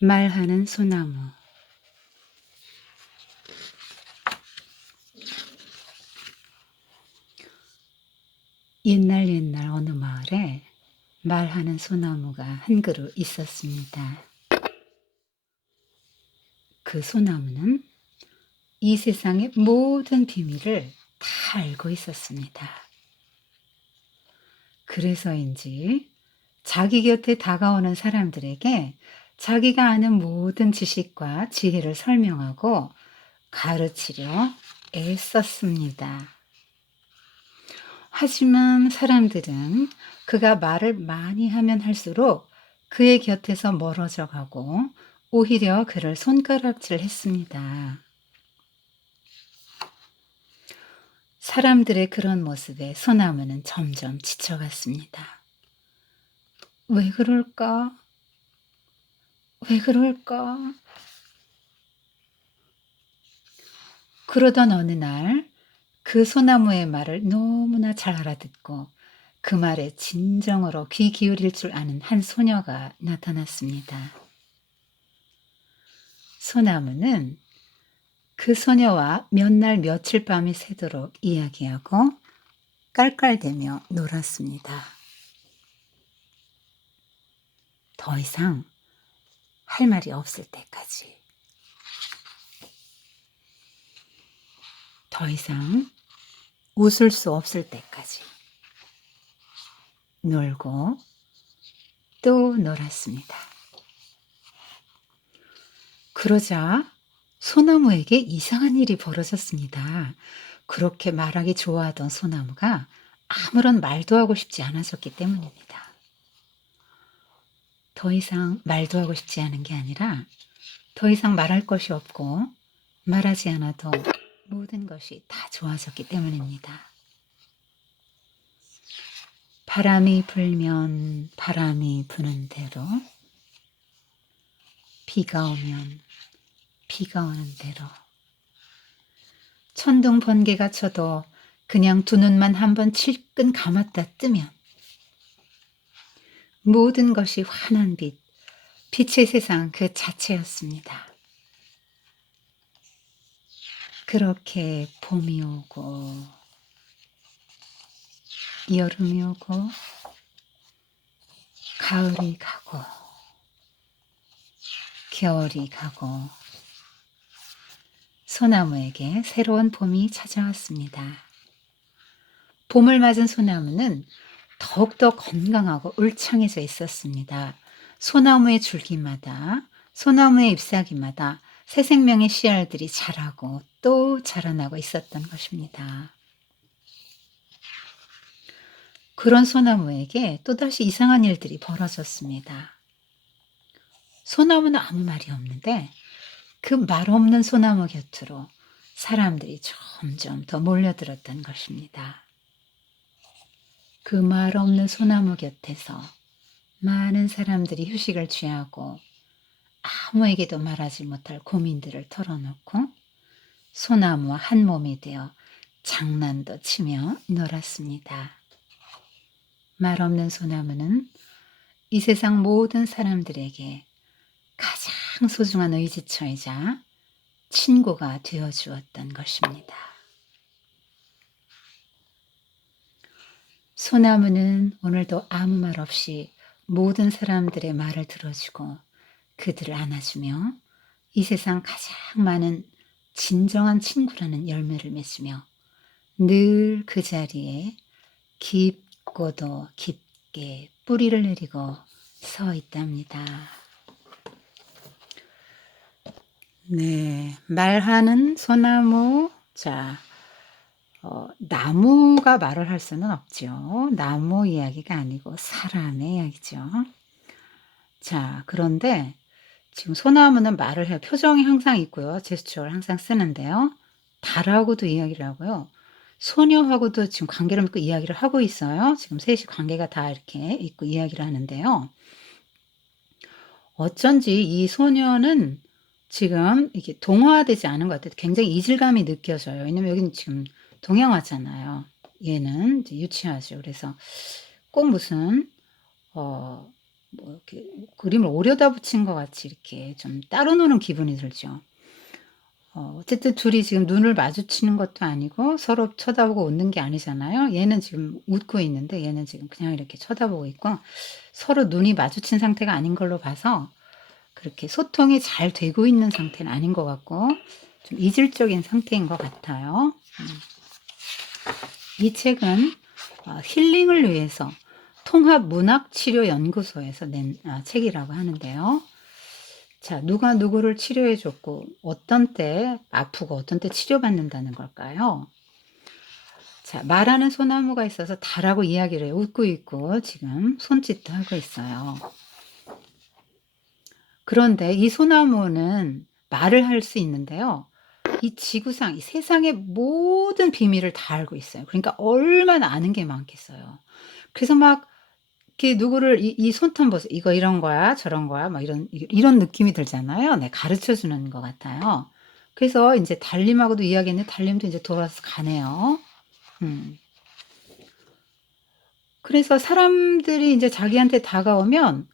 말하는 소나무. 옛날 어느 마을에 말하는 소나무가 한 그루 있었습니다. 그 소나무는 이 세상의 모든 비밀을 다 알고 있었습니다. 그래서인지 자기 곁에 다가오는 사람들에게 자기가 아는 모든 지식과 지혜를 설명하고 가르치려 애썼습니다. 하지만 사람들은 그가 말을 많이 하면 할수록 그의 곁에서 멀어져 가고 오히려 그를 손가락질했습니다. 사람들의 그런 모습에 소나무는 점점 지쳐갔습니다. 왜 그럴까? 왜 그럴까? 그러던 어느 날 그 소나무의 말을 너무나 잘 알아듣고 그 말에 진정으로 귀 기울일 줄 아는 한 소녀가 나타났습니다. 소나무는 그 소녀와 몇 날 며칠 밤이 새도록 이야기하고 깔깔대며 놀았습니다. 더 이상 할 말이 없을 때까지. 더 이상 웃을 수 없을 때까지. 놀고 또 놀았습니다. 그러자 소나무에게 이상한 일이 벌어졌습니다. 그렇게 말하기 좋아하던 소나무가 아무런 말도 하고 싶지 않아졌기 때문입니다. 더 이상 말도 하고 싶지 않은 게 아니라 더 이상 말할 것이 없고 말하지 않아도 모든 것이 다 좋아졌기 때문입니다. 바람이 불면 바람이 부는 대로, 비가 오면 비가 오는 대로, 천둥 번개가 쳐도 그냥 두 눈만 한번 칠끈 감았다 뜨면 모든 것이 환한 빛, 빛의 세상 그 자체였습니다. 그렇게 봄이 오고 여름이 오고 가을이 가고 겨울이 가고 소나무에게 새로운 봄이 찾아왔습니다. 봄을 맞은 소나무는 더욱더 건강하고 울창해져 있었습니다. 소나무의 줄기마다, 소나무의 잎사귀마다 새 생명의 씨알들이 자라고 또 자라나고 있었던 것입니다. 그런 소나무에게 또다시 이상한 일들이 벌어졌습니다. 소나무는 아무 말이 없는데 그 말 없는 소나무 곁으로 사람들이 점점 더 몰려들었던 것입니다. 그 말 없는 소나무 곁에서 많은 사람들이 휴식을 취하고 아무에게도 말하지 못할 고민들을 털어놓고 소나무와 한 몸이 되어 장난도 치며 놀았습니다. 말 없는 소나무는 이 세상 모든 사람들에게 가장 소중한 의지처이자 친구가 되어 주었던 것입니다. 소나무는 오늘도 아무 말 없이 모든 사람들의 말을 들어주고 그들을 안아주며 이 세상 가장 많은 진정한 친구라는 열매를 맺으며 늘 그 자리에 깊고도 깊게 뿌리를 내리고 서 있답니다. 네, 말하는 소나무. 자, 나무가 말을 할 수는 없죠. 나무 이야기가 아니고 사람의 이야기죠. 자, 그런데 지금 소나무는 말을 해요. 표정이 항상 있고요. 제스처를 항상 쓰는데요. 달하고도 이야기를 하고요. 소녀하고도 지금 관계를 맺고 이야기를 하고 있어요. 지금 셋이 관계가 다 이렇게 있고 이야기를 하는데요. 어쩐지 이 소녀는 지금 이게 동화되지 않은 것 같아요. 굉장히 이질감이 느껴져요. 왜냐면 여기는 지금 동양화잖아요. 얘는 이제 유치하죠. 그래서 꼭 무슨 뭐 이렇게 그림을 오려다 붙인 것 같이 이렇게 좀 따로 노는 기분이 들죠. 어쨌든 둘이 지금 눈을 마주치는 것도 아니고 서로 쳐다보고 웃는 게 아니잖아요. 얘는 지금 웃고 있는데 얘는 지금 그냥 이렇게 쳐다보고 있고 서로 눈이 마주친 상태가 아닌 걸로 봐서 그렇게 소통이 잘 되고 있는 상태는 아닌 것 같고 좀 이질적인 상태인 것 같아요. 이 책은 힐링을 위해서 통합문학치료연구소에서 낸 책이라고 하는데요. 자, 누가 누구를 치료해 줬고 어떤 때 아프고 어떤 때 치료받는다는 걸까요? 자, 말하는 소나무가 있어서 달하고 이야기를 해요. 웃고 있고 지금 손짓도 하고 있어요. 그런데 이 소나무는 말을 할 수 있는데요. 이 지구상, 이 세상의 모든 비밀을 다 알고 있어요. 그러니까 얼마나 아는 게 많겠어요. 그래서 막 이렇게 누구를 이 손톱 보세요. 이거 이런 거야, 저런 거야, 막 이런 느낌이 들잖아요. 네, 가르쳐 주는 것 같아요. 그래서 이제 달님하고도 이야기했는데 달님도 이제 돌아서 가네요. 음. 그래서 사람들이 이제 자기한테 다가오면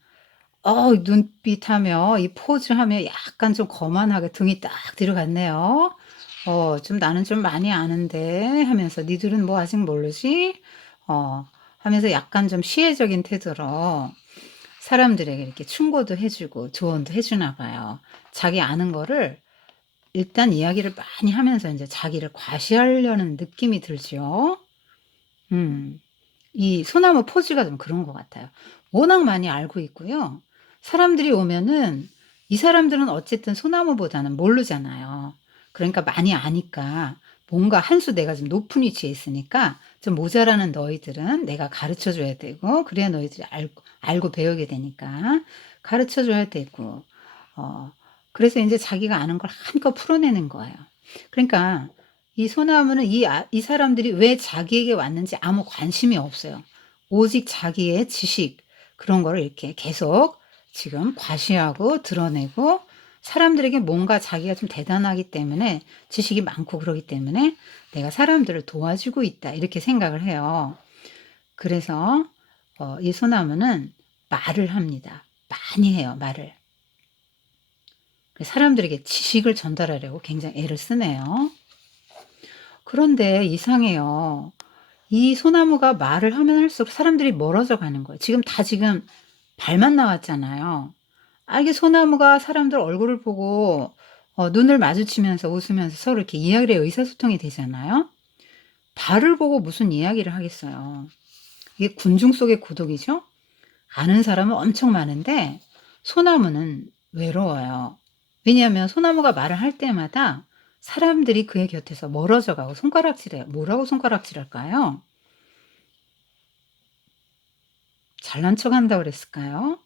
눈빛하며 이 포즈하며 약간 좀 거만하게 등이 딱 뒤로 갔네요. 좀 나는 좀 많이 아는데 하면서 니들은 뭐 아직 모르지? 하면서 약간 좀 시혜적인 태도로 사람들에게 이렇게 충고도 해주고 조언도 해주나 봐요. 자기 아는 거를 일단 이야기를 많이 하면서 이제 자기를 과시하려는 느낌이 들죠. 음. 이 소나무 포즈가 좀 그런 것 같아요. 워낙 많이 알고 있고요. 사람들이 오면은 이 사람들은 어쨌든 소나무보다는 모르잖아요. 그러니까 많이 아니까 뭔가 한 수 내가 좀 높은 위치에 있으니까 좀 모자라는 너희들은 내가 가르쳐 줘야 되고 그래야 너희들이 알고 배우게 되니까 가르쳐 줘야 되고 그래서 이제 자기가 아는 걸 한껏 풀어내는 거예요. 그러니까 이 소나무는 이 사람들이 왜 자기에게 왔는지 아무 관심이 없어요. 오직 자기의 지식 그런 거를 이렇게 계속 지금 과시하고 드러내고 사람들에게 뭔가 자기가 좀 대단하기 때문에 지식이 많고 그러기 때문에 내가 사람들을 도와주고 있다 이렇게 생각을 해요. 그래서 이 소나무는 말을 합니다. 많이 해요, 말을. 사람들에게 지식을 전달하려고 굉장히 애를 쓰네요. 그런데 이상해요. 이 소나무가 말을 하면 할수록 사람들이 멀어져 가는 거예요. 지금 발만 나왔잖아요. 이게 소나무가 사람들 얼굴을 보고 눈을 마주치면서 웃으면서 서로 이렇게 이야기를 해요. 의사소통이 되잖아요. 발을 보고 무슨 이야기를 하겠어요. 이게 군중 속의 고독이죠. 아는 사람은 엄청 많은데 소나무는 외로워요. 왜냐하면 소나무가 말을 할 때마다 사람들이 그의 곁에서 멀어져 가고 손가락질해요. 뭐라고 손가락질할까요? 잘난 척한다고 그랬을까요?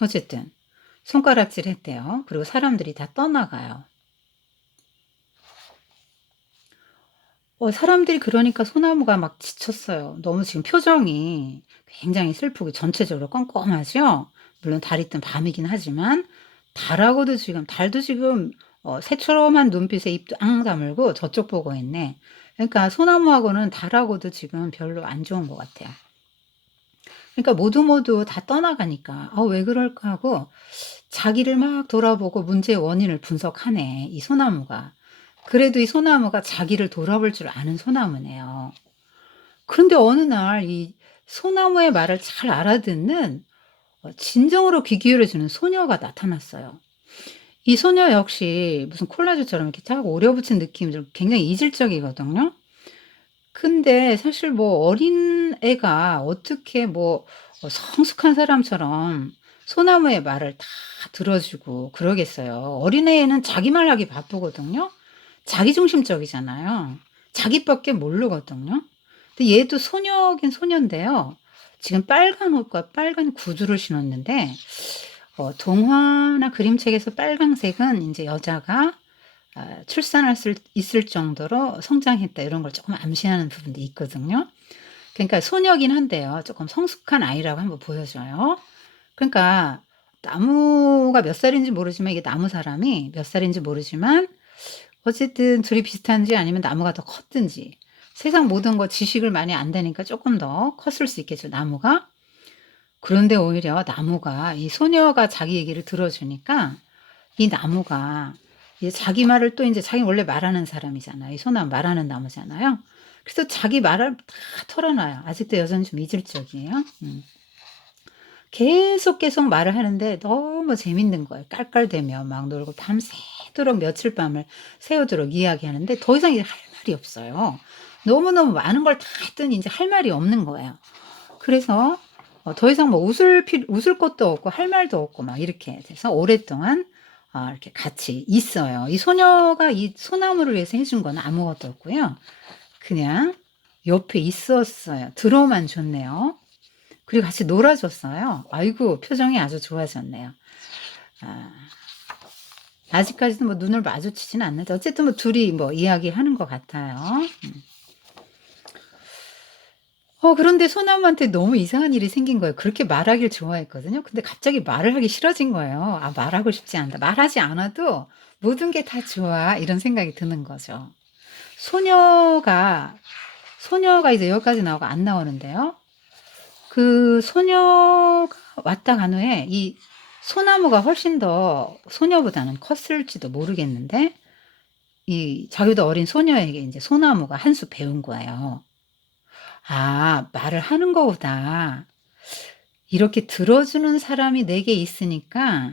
어쨌든 손가락질했대요. 그리고 사람들이 다 떠나가요. 사람들이 그러니까 소나무가 막 지쳤어요. 너무 지금 표정이 굉장히 슬프고 전체적으로 껌껌하죠? 물론 달이 뜬 밤이긴 하지만 달도 지금 새초롬한 눈빛에 입도 앙 다물고 저쪽 보고 있네. 그러니까 소나무하고는 달하고도 지금 별로 안 좋은 것 같아요. 그러니까 모두 다 떠나가니까 '왜 그럴까?' 하고 자기를 막 돌아보고 문제의 원인을 분석하네, 이 소나무가. 그래도 이 소나무가 자기를 돌아볼 줄 아는 소나무네요. 그런데 어느 날 이 소나무의 말을 잘 알아듣는 진정으로 귀 기울여 주는 소녀가 나타났어요. 이 소녀 역시 무슨 콜라주처럼 이렇게 쫙 오려붙은 느낌이 좀 굉장히 이질적이거든요. 근데 사실 뭐 어린애가 어떻게 뭐 성숙한 사람처럼 소나무의 말을 다 들어주고 그러겠어요. 어린애는 자기 말하기 바쁘거든요. 자기중심적이잖아요. 자기밖에 모르거든요. 근데 얘도 소녀긴 소녀인데요. 지금 빨간 옷과 빨간 구두를 신었는데 동화나 그림책에서 빨강색은 인제 여자가 출산할 수 있을 정도로 성장했다 이런 걸 쪼끔 암시하는 부분도 있거든요. 그러니까 소녀긴 한데요. 쪼끔 성숙한 아이라고 한번 보여줘요. 그러니까 나무가 몇 살인지 모르지만 이게 나무 사람이 몇 살인지 모르지만 어쨌든 둘이 비슷한지 아니면 나무가 더 컸든지 세상 모든 거 지식을 많이 안다니까 쪼끔 더 컸을 수 있겠죠, 나무가. 그런데 오히려 나무가 이 소녀가 자기 얘기를 들어주니까 이 나무가 이제 자기 말을 또 인제 자기는 원래 말하는 사람이잖아요. 이 소나무 말하는 나무잖아요. 그래서 자기 말을 다 털어놔요. 아직도 여전히 좀 이질적이에요. 계속 말을 하는데 너무 재밌는 거예요. 깔깔대며 막 놀고 밤새도록 며칠 밤을 새우도록 이야기하는데 더 이상 이제 할 말이 없어요. 너무너무 많은 걸 다 했더니 인제 할 말이 없는 거예요. 그래서 더 이상 뭐 웃을 것도 없고 할 말도 없고 막 이렇게 돼서 오랫동안 이렇게 같이 있어요. 이 소녀가 이 소나무를 위해서 해준 건 아무것도 없고요. 그냥 옆에 있었어요. 들어만 줬네요. 그리고 같이 놀아 줬어요. 아이고 표정이 아주 좋아졌네요. 아 아직까지도 뭐 눈을 마주치지는 않는데 어쨌든 뭐 둘이 뭐 이야기하는 것 같아요. 그런데 소나무한테 너무 이상한 일이 생긴 거예요. 그렇게 말하길 좋아했거든요. 근데 갑자기 말을 하기 싫어진 거예요. '아 말하고 싶지 않다. 말하지 않아도 모든 게 다 좋아.' 이런 생각이 드는 거죠. 소녀가 이제 여기까지 나오고 안 나오는데요. 그 소녀가 왔다 간 후에 이 소나무가 훨씬 더 소녀보다는 컸을지도 모르겠는데 이 자기보다 어린 소녀에게 인제 소나무가 한 수 배운 거예요. '아 말을 하는 거보다 이렇게 들어주는 사람이 내게 있으니까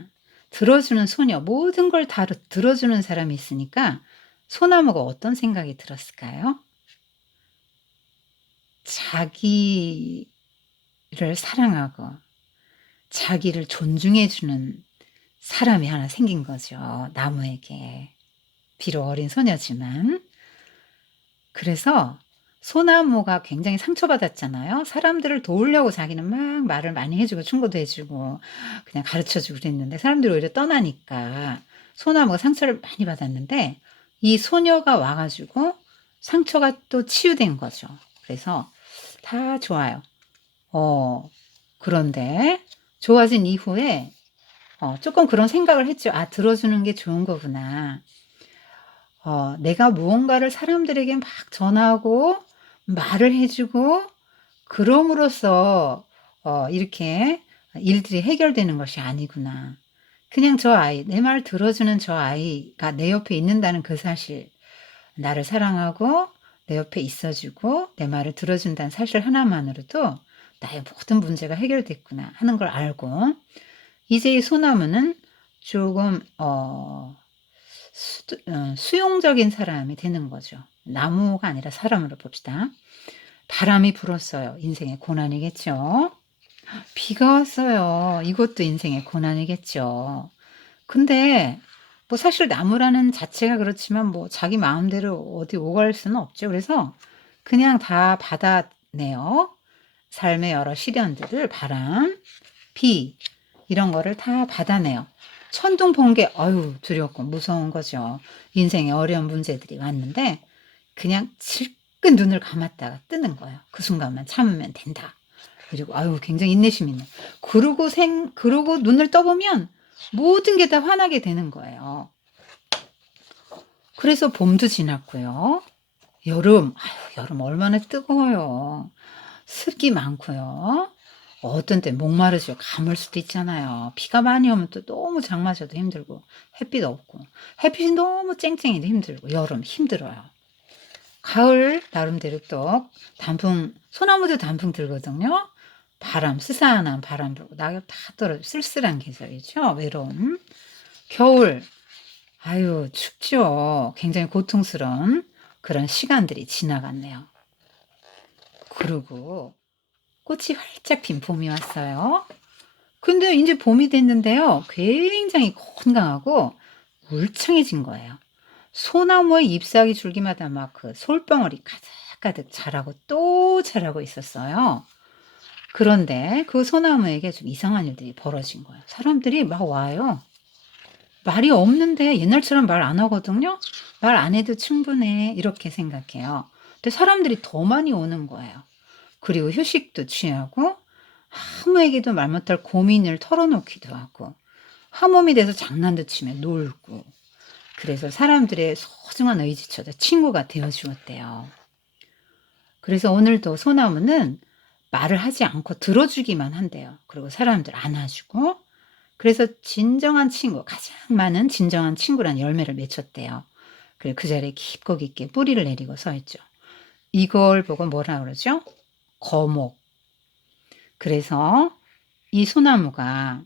들어주는 소녀 모든 걸 다 들어주는 사람이 있으니까' 소나무가 어떤 생각이 들었을까요? 자기를 사랑하고 자기를 존중해 주는 사람이 하나 생긴 거죠, 나무에게. 비록 어린 소녀지만. 그래서 소나무가 굉장히 상처받았잖아요. 사람들을 도우려고 자기는 막 말을 많이 해 주고 충고도 해 주고 그냥 가르쳐 주고 그랬는데 사람들이 오히려 떠나니까 소나무가 상처를 많이 받았는데 이 소녀가 와 가지고 상처가 또 치유된 거죠. 그래서 다 좋아요. 어 그런데 좋아진 이후에 쪼끔 그런 생각을 했죠. '아 들어주는 게 좋은 거구나.' 내가 무언가를 사람들에게 막 전하고 말을 해 주고 그럼으로써 이렇게 일들이 해결되는 것이 아니구나. 그냥 저 아이 내 말 들어주는 저 아이가 내 옆에 있는다는 그 사실, 나를 사랑하고 내 옆에 있어 주고 내 말을 들어준다는 사실 하나만으로도 '나의 모든 문제가 해결됐구나.' 하는 걸 알고 이제 이 소나무는 조금 수용적인 사람이 되는 거죠. 나무가 아니라 사람으로 봅시다. 바람이 불었어요. 인생의 고난이겠죠. 비가 왔어요. 이것도 인생의 고난이겠죠. 근데 뭐 사실 나무라는 자체가 그렇지만 뭐 자기 마음대로 어디 오갈 수는 없죠. 그래서 그냥 다 받아내요. 삶의 여러 시련들을 바람, 비 이런 거를 다 받아내요. 천둥 번개 어유 두렵고 무서운 거죠. 인생에 어려운 문제들이 왔는데 그냥 질끈 눈을 감았다가 뜨는 거예요. '그 순간만 참으면 된다.' 그리고 아유 굉장히 인내심 있네. 그러고 눈을 떠 보면 모든 게 다 환하게 되는 거예요. 그래서 봄도 지났고요. 여름, 아유 여름 얼마나 뜨거워요. 습기 많고요. 어떤 때 목마르죠. 감을 수도 있잖아요. 비가 많이 오면 또 너무 장마셔도 힘들고 햇빛 없고 햇빛이 너무 쨍쨍해도 힘들고 여름 힘들어요. 가을 나름대로 또 단풍 소나무도 단풍 들거든요. 바람 스산한 바람 불고 낙엽 다 떨어지고 쓸쓸한 계절이죠. 외로움. 겨울 아유 춥죠. 굉장히 고통스러운 그런 시간들이 지나갔네요. 그리고 꽃이 활짝 핀 봄이 왔어요. 근데 인제 봄이 됐는데요. 굉장히 건강하고 울창해진 거예요. 소나무의 잎사귀 줄기마다 막 그 솔방울이 가득가득 자라고 또 자라고 있었어요. 그런데 그 소나무에게 좀 이상한 일들이 벌어진 거예요. 사람들이 막 와요. 말이 없는데 옛날처럼 말 안 하거든요. '말 안 해도 충분해.' 이렇게 생각해요. 근데 사람들이 더 많이 오는 거예요. 그리고 휴식도 취하고 아무에게도 말 못할 고민을 털어놓기도 하고 한몸이 돼서 장난도 치며 놀고 그래서 사람들의 소중한 의지처럼 친구가 되어 주었대요. 그래서 오늘도 소나무는 말을 하지 않고 들어주기만 한대요. 그리고 사람들 안아주고. 그래서 진정한 친구, 가장 많은 진정한 친구란 열매를 맺혔대요. 그리고 그 자리에 깊고 깊게 뿌리를 내리고 서 있죠. 이걸 보고 뭐라 그러죠? 거목. 그래서 이 소나무가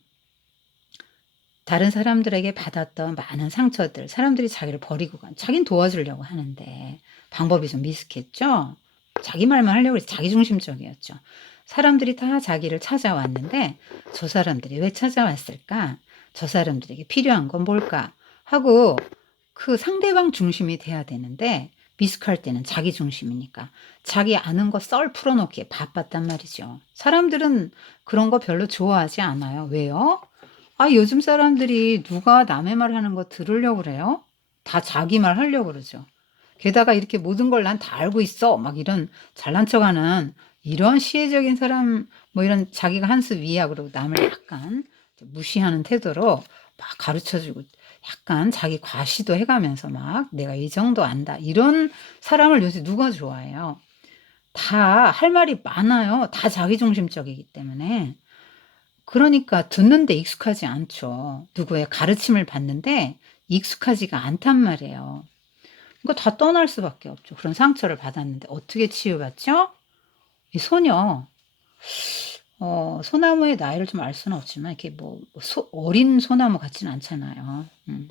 다른 사람들에게 받았던 많은 상처들, 사람들이 자기를 버리고 자기는 도와주려고 하는데 방법이 좀 미숙했죠. 자기 말만 하려고 해서 자기중심적이었죠. 사람들이 다 자기를 찾아왔는데 저 사람들이 왜 찾아왔을까? 저 사람들에게 필요한 건 뭘까? 하고 그 상대방 중심이 돼야 되는데 미숙할 때는 자기 중심이니까 자기 아는 거 썰 풀어놓기에 바빴단 말이죠. 사람들은 그런 거 별로 좋아하지 않아요. 왜요? 요즘 사람들이 누가 남의 말 하는 거 들으려고 그래요? 다 자기 말 하려고 그러죠. 게다가 이렇게 모든 걸 난 다 알고 있어. 막 이런 잘난 척하는 이런 시혜적인 사람, 뭐 이런 자기가 한 수 위야 그러고 남을 약간 무시하는 태도로 막 가르쳐주고 약간 자기 과시도 해가면서 막 내가 이 정도 안다. 이런 사람을 요새 누가 좋아해요? 다 할 말이 많아요. 다 자기중심적이기 때문에. 그러니까 듣는데 익숙하지 않죠. 누구의 가르침을 받는데 익숙하지가 않단 말이에요. 그러니까 다 떠날 수밖에 없죠. 그런 상처를 받았는데 어떻게 치유받죠? 이 소녀, 소나무의 나이를 좀 알 수는 없지만 이렇게 뭐 어린 소나무 같지는 않잖아요.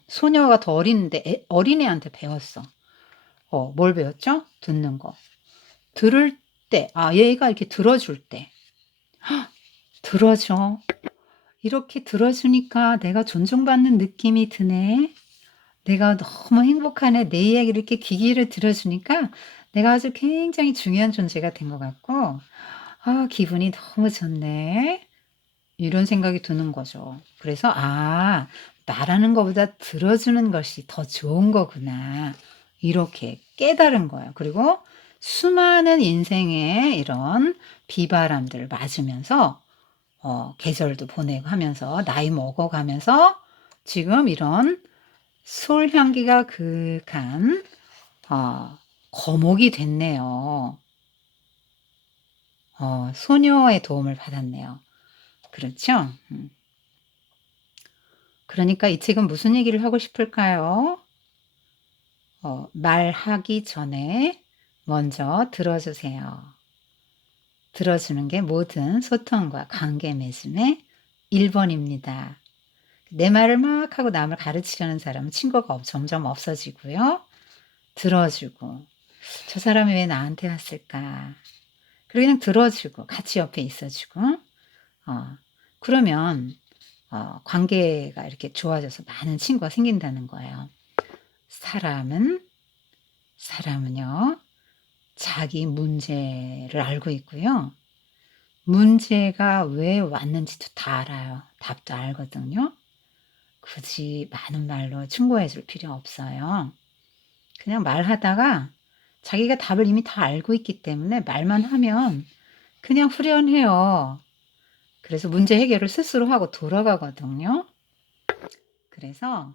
소녀가 더 어린데 어린애한테 배웠어. 뭘 배웠죠? 듣는 거. 들을 때, 얘가 이렇게 들어줄 때. 들어줘. 이렇게 들어주니까 내가 존중받는 느낌이 드네. 내가 너무 행복하네. 내 이야기를 이렇게 귀 기울여 들어주니까 내가 아주 굉장히 중요한 존재가 된 것 같고, 기분이 너무 좋네. 이런 생각이 드는 거죠. 그래서, 말하는 것보다 들어주는 것이 더 좋은 거구나. 이렇게 깨달은 거예요. 그리고 수많은 인생의 이런 비바람들을 맞으면서 계절도 보내고 하면서 나이 먹어가면서 지금 이런 솔 향기가 그윽한 거목이 됐네요. 소녀의 도움을 받았네요. 그렇죠? 그러니까 이 책은 무슨 얘기를 하고 싶을까요? 말하기 전에 먼저 들어주세요. 들어주는 게 모든 소통과 관계 맺음의 1번입니다. 내 말을 막 하고 남을 가르치려는 사람은 친구가 점점 없어지고요. 들어주고 저 사람이 왜 나한테 왔을까? 그리고 그냥 들어주고 같이 옆에 있어주고 그러면 관계가 이렇게 좋아져서 많은 친구가 생긴다는 거예요. 사람은요 자기 문제를 알고 있고요. 문제가 왜 왔는지도 다 알아요. 답도 알거든요. 굳이 많은 말로 충고해 줄 필요 없어요. 그냥 말하다가 자기가 답을 이미 다 알고 있기 때문에 말만 하면 그냥 후련해요. 그래서 문제 해결을 스스로 하고 돌아가거든요. 그래서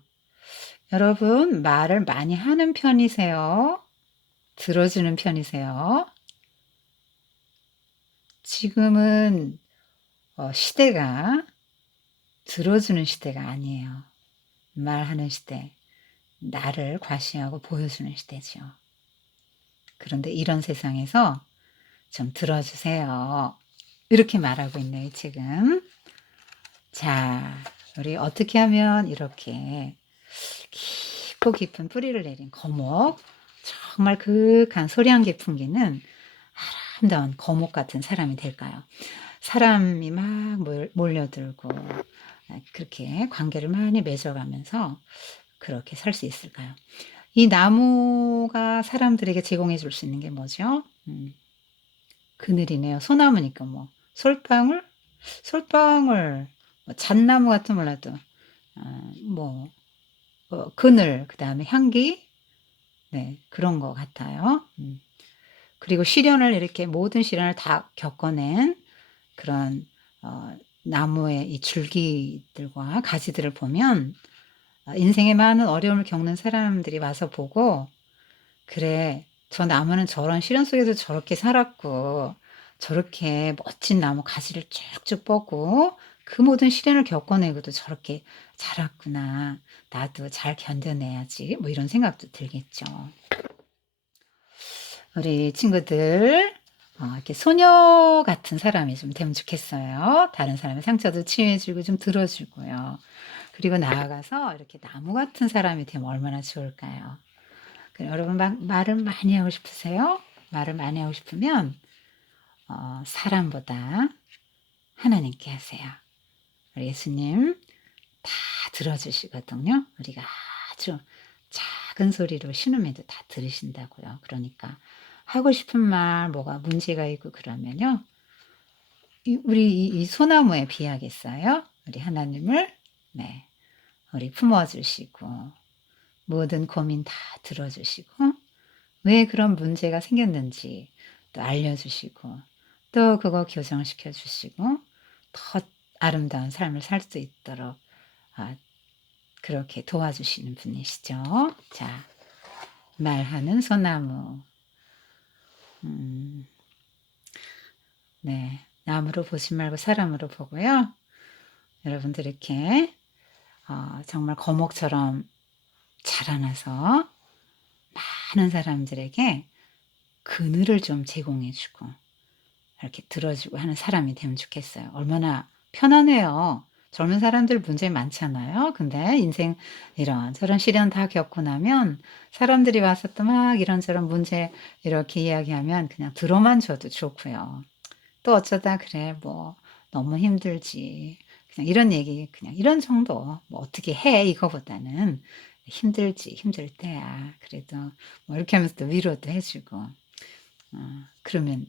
여러분 말을 많이 하는 편이세요? 들어주는 편이세요? 지금은 시대가 들어주는 시대가 아니에요. 말하는 시대. 나를 과시하고 보여주는 시대죠. 그런데 이런 세상에서 좀 들어주세요. 이렇게 말하고 있네요, 이 책은. 자, 우리 어떻게 하면 이렇게 깊고 깊은 뿌리를 내린 거목, 정말 그윽한 소리향기 풍기는 아름다운 거목 같은 사람이 될까요? 사람이 막 몰려들고 그렇게 관계를 많이 맺어가면서 그렇게 살 수 있을까요? 이 나무가 사람들에게 제공해 줄 수 있는 게 뭐죠? 그늘이네요. 소나무니까 뭐 솔방울, 뭐 잣나무 같은 몰라도 뭐 그늘, 그다음에 향기, 네 그런 것 같아요. 그리고 시련을 이렇게 모든 시련을 다 겪어낸 그런 나무의 이 줄기들과 가지들을 보면 인생에 많은 어려움을 겪는 사람들이 와서 보고 '그래 저 나무는 저런 시련 속에서 저렇게 살았고 저렇게 멋진 나무 가지를 쭉쭉 뻗고 그 모든 시련을 겪어내고도 저렇게 자랐구나. 나도 잘 견뎌내야지. 뭐 이런 생각도 들겠죠. 우리 친구들 이렇게 소녀 같은 사람이 좀 되면 좋겠어요. 다른 사람의 상처도 치유해 주고 좀 들어 주고요. 그리고 나아가서 이렇게 나무 같은 사람이 되면 얼마나 좋을까요? 여러분 말을 많이 하고 싶으세요? 말을 많이 하고 싶으면 사람보다 하나님께 하세요. 우리 예수님 다 들어주시거든요. 우리가 아주 작은 소리로 신음해도 다 들으신다고요. 그러니까 하고 싶은 말 뭐가 문제가 있고 그러면요. 우리 이 소나무에 비하겠어요? 우리 하나님을 네, 우리 품어주시고 모든 고민 다 들어주시고 왜 그런 문제가 생겼는지 또 알려주시고 또 그거 교정시켜 주시고 더 아름다운 삶을 살 수 있도록 그렇게 도와주시는 분이시죠. 자, 말하는 소나무. 네, 나무로 보지 말고 사람으로 보고요. 여러분들 이렇게 정말 거목처럼 자라나서 많은 사람들에게 그늘을 좀 제공해주고 이렇게 들어주고 하는 사람이 되면 좋겠어요. 얼마나 편안해요. 젊은 사람들 문제 많잖아요. 근데 인생 이런저런 시련 다 겪고 나면 사람들이 와서 또 막 이런저런 문제 이렇게 이야기하면 그냥 들어만 줘도 좋고요. 또 어쩌다 그래 뭐 너무 힘들지. 그냥 이런 얘기 그냥 이런 정도 뭐 어떻게 해 이거보다는 힘들지 힘들 때야. 그래도 뭐 이렇게 하면서 또 위로도 해주고 그러면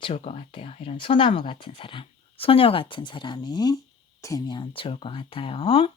좋을 것 같아요. 이런 소나무 같은 사람, 소녀 같은 사람이 되면 좋을 것 같아요.